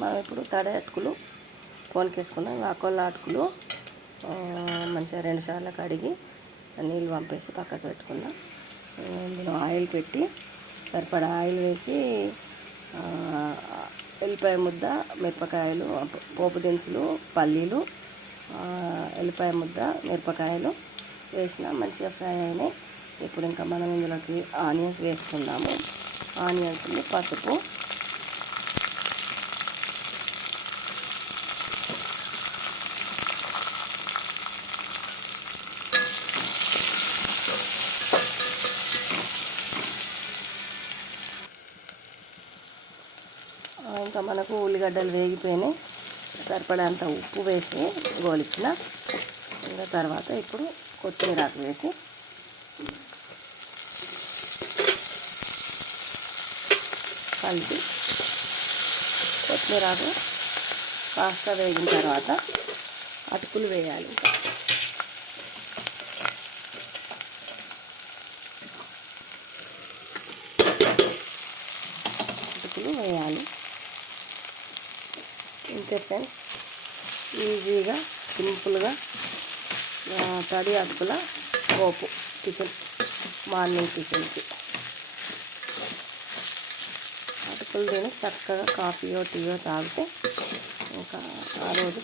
మనం ఇప్పుడు తడి అటుకులు పోనికేసుకున్నాం. ఆకుల అటుకులు మంచిగా 2 సార్లు కడిగి నీళ్ళు పంపేసి పక్కకు పెట్టుకున్నాం. ఇందులో ఆయిల్ పెట్టి సరిపడా ఆయిల్ వేసి ఎల్లిపాయ ముద్ద, మిరపకాయలు, పోపు దినుసులు, పల్లీలు, ఎల్లిపాయ ముద్ద, మిరపకాయలు వేసిన మంచిగా ఫ్రై అయినాయి. ఇప్పుడు ఇంకా మనం ఇందులోకి ఆనియన్స్ వేసుకుందాము. ఆనియన్స్ని పసుపు, ఇంకా మనకు ఉల్లిగడ్డలు వేగిపోయినాయి. సరిపడంత ఉప్పు వేసి గోలిచ్చిన. ఇంకా తర్వాత ఇప్పుడు కొత్తిమీర ఆకు వేసి కలిపి కొత్తిమీర ఆకు కాస్త వేగిన తర్వాత అటుకులు వేయాలి. అటుకులు వేయాలి. ఇంతే ఫ్రెండ్స్, ఈజీగా సింపుల్గా తడి అటుకుల పోపు టిఫిన్, మార్నింగ్ టిఫిన్కి అటుకులు తిని చక్కగా కాఫీయో టీయో తాగితే ఇంకా ఆ రోజు